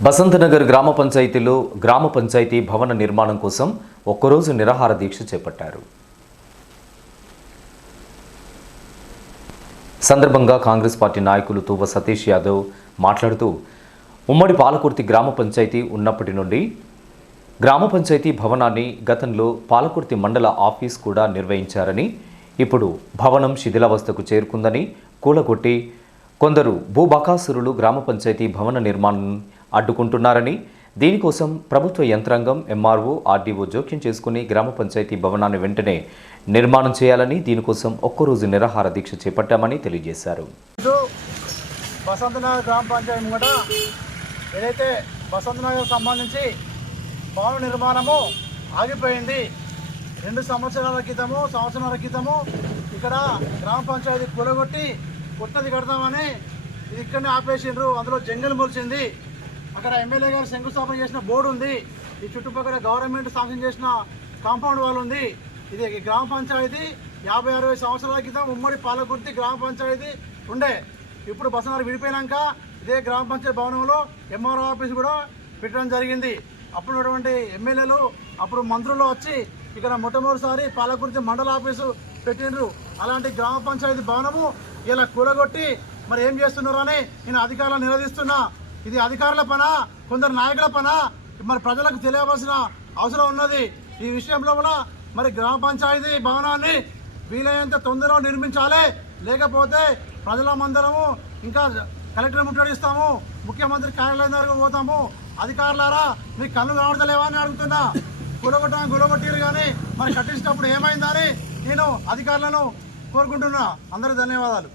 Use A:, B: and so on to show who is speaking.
A: బసంతనగర్ గ్రామ పంచాయతీలో గ్రామ పంచాయతీ భవన నిర్మాణం కోసం ఒక్కరోజు నిరాహార దీక్ష చేపట్టారు. సందర్భంగా కాంగ్రెస్ పార్టీ నాయకులు తూవ సతీష్ యాదవ్ మాట్లాడుతూ ఉమ్మడి పాలకుర్తి గ్రామ పంచాయతీ ఉన్నప్పటి నుండి గ్రామ పంచాయతీ భవనాన్ని గతంలో పాలకుర్తి మండల ఆఫీస్ కూడా నిర్వహించారని ఇప్పుడు భవనం శిథిలావస్థకు చేరుకుందని కూలగొట్టి కొందరు భూబకాసురులు గ్రామ పంచాయతీ భవన నిర్మాణం అడ్డుకుంటున్నారని. దీనికోసం ప్రభుత్వ యంత్రాంగం ఎంఆర్ఓ ఆర్డీఓ జోక్యం చేసుకుని గ్రామ పంచాయతీ భవనాన్ని వెంటనే నిర్మాణం చేయాలని దీనికోసం ఒక్కరోజు నిరాహార దీక్ష చేపట్టామని తెలియజేశారు.
B: బసంతనగర్ గ్రామ పంచాయతీ ముంగట ఏదైతే బసంతనగర్ సంబంధించి భవన నిర్మాణము ఆగిపోయింది రెండు సంవత్సరాల క్రితము సంవత్సరాల క్రితము ఇక్కడ గ్రామ పంచాయతీ కూలగొట్టి కొత్తది కడతామని ఇది ఇక్కడనే ఆపేసిండ్రు అందులో జంగల్ మొలిచింది. అక్కడ ఎమ్మెల్యే గారు శంకుస్థాపన చేసిన బోర్డు ఉంది. ఈ చుట్టుపక్కల గవర్నమెంట్ శాంక్షన్ చేసిన కాంపౌండ్ వాల్ ఉంది. ఇది గ్రామ పంచాయతీ. యాభై అరవై సంవత్సరాల క్రితం ఉమ్మడి పాలకుర్తి గ్రామ పంచాయతీ ఉండే. ఇప్పుడు బసనాలు విడిపోయినాక ఇదే గ్రామ పంచాయతీ భవనంలో ఎంఆర్ఓ ఆఫీస్ కూడా పెట్టడం జరిగింది. అప్పుడున్నటువంటి ఎమ్మెల్యేలు అప్పుడు మంత్రులు వచ్చి ఇక్కడ మొట్టమొదటిసారి పాలకుర్తి మండల ఆఫీసు పెట్టిండ్రు. అలాంటి గ్రామ పంచాయతీ భవనము ఇలా కూలగొట్టి మరి ఏం చేస్తున్నారు అని నేను అధికారులను నిలదీస్తున్నా. ఇది అధికారుల పన? కొందరు నాయకుల పన? మరి ప్రజలకు తెలియవలసిన అవసరం ఉన్నది. ఈ విషయంలో కూడా మరి గ్రామ పంచాయతీ భవనాన్ని వీలైనంత తొందరగా నిర్మించాలి. లేకపోతే ప్రజల మందరము ఇంకా కలెక్టర్ ముట్టడిస్తాము. ముఖ్యమంత్రి కార్యాలయం దగ్గర పోతాము. అధికారులారా మీ కళ్ళు కావడతలేవా అని అడుగుతున్నా. గుడగొట్టడానికి గుడగొట్టిరు కానీ మరి కట్టించినప్పుడు ఏమైందని నేను అధికారులను కోరుకుంటున్నా. అందరికీ ధన్యవాదాలు.